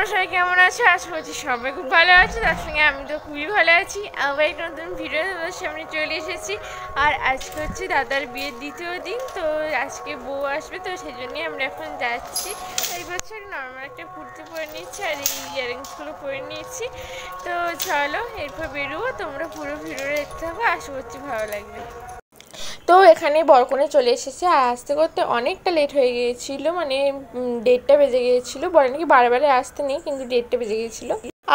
তোমরা সবাই কেমন আছো? আশা করছি সবাই খুব ভালো আছো। তার সঙ্গে আমি তো খুবই ভালো আছি। আবার একটা নতুন ভিডিও তোমাদের সামনে চলে এসেছি। আর আজকে হচ্ছে দাদার বিয়ের দ্বিতীয় দিন, তো আজকে বউ আসবে, তো সেই জন্যই আমরা এখন যাচ্ছি। এই বছর নর্মাল একটা কুর্তি পরে নিচ্ছি আর এই ইয়ারিংসগুলো পরে নিয়েছি। তো চলো এরপর বেরোবো, তোমরা পুরো ভিডিওটা দেখতে থাকো, আশা করছি ভালো লাগবে। তো এখানে বরকনে চলে এসেছে আর আসতে করতে অনেকটা লেট হয়ে গিয়েছিল, মানে 1:30টা বেজে গিয়েছিল। বলে নাকি বারে আসতে নেই, কিন্তু 1:30টা বেজে গিয়েছিল।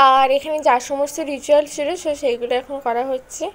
আর এখানে যা সমস্ত রিচুয়াল ছিল সেইগুলো এখন করা হচ্ছে।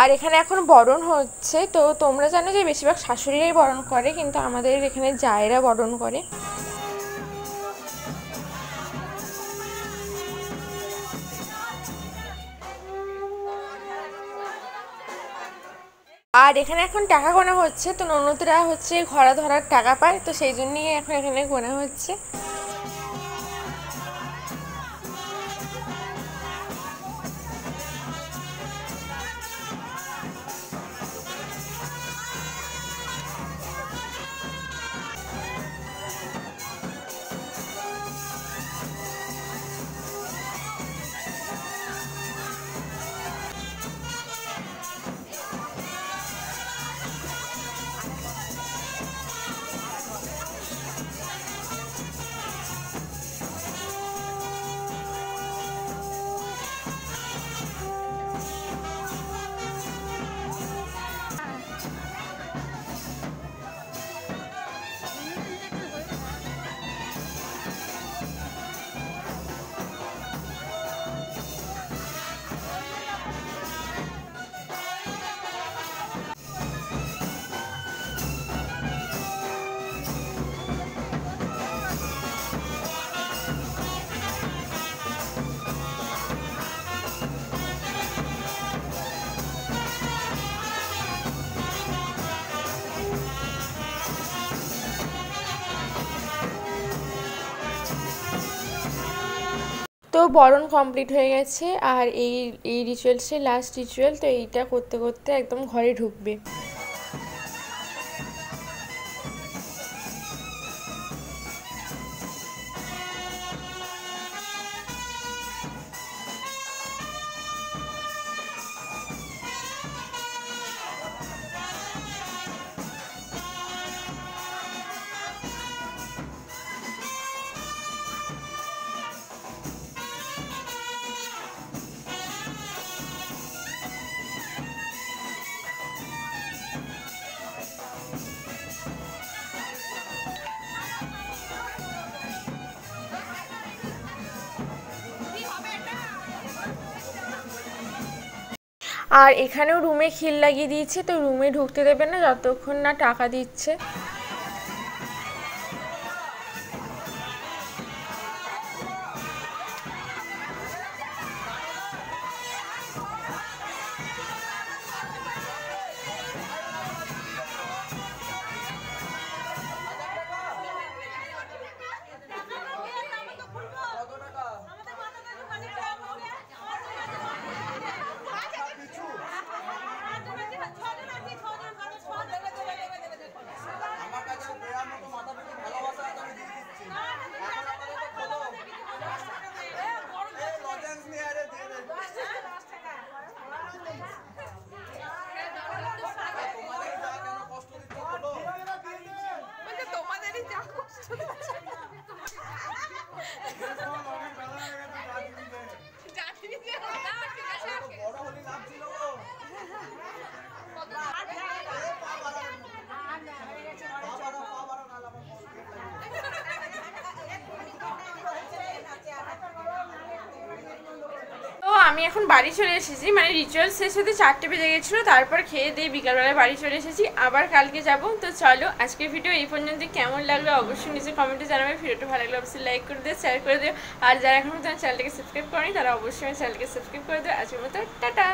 আর এখানে এখন বরণ হচ্ছে। তো তোমরা জানো যে বেশিরভাগ শাশুড়িরাই বরণ করে, কিন্তু আমাদের এখানে জায়েরা বরণ করে। আর এখানে এখন টাকা গোনা হচ্ছে। তো ননদরা হচ্ছে ঘোড়া ধরার টাকা পায়, তো সেই জন্যই এখন এখানে গোনা হচ্ছে। তো বরণ কমপ্লিট হয়ে গেছে আর এই রিচুয়ালসের লাস্ট রিচুয়াল, তো এইটা করতে করতে একদম ঘরে ঢুকবে। আর এখানেও রুমে খিল লাগিয়ে দিয়েছে, তো রুমে ঢুকতে দেবে না যতক্ষণ না টাকা দিচ্ছে। আমি এখন বাড়ি চলে এসেছি, মানে রিচুয়াল শেষ হতে 4টে বেজে গেছিলো। তারপর খেয়ে দিয়ে বিকালবেলায় বাড়ি চলে এসেছি, আবার কালকে যাব। তো চলো আজকের ভিডিও এই পর্যন্ত। কেমন লাগলো অবশ্যই নিচে কমেন্টে জানাবে। ভিডিওটা ভালো লাগলে অবশ্যই লাইক করে দিও, শেয়ার করে দিও। আর যারা এখন চ্যানেলটাকে সাবস্ক্রাইব করেনি তারা অবশ্যই চ্যানেলটাকে সাবস্ক্রাইব করে দিও। আজকের মতো টাটা।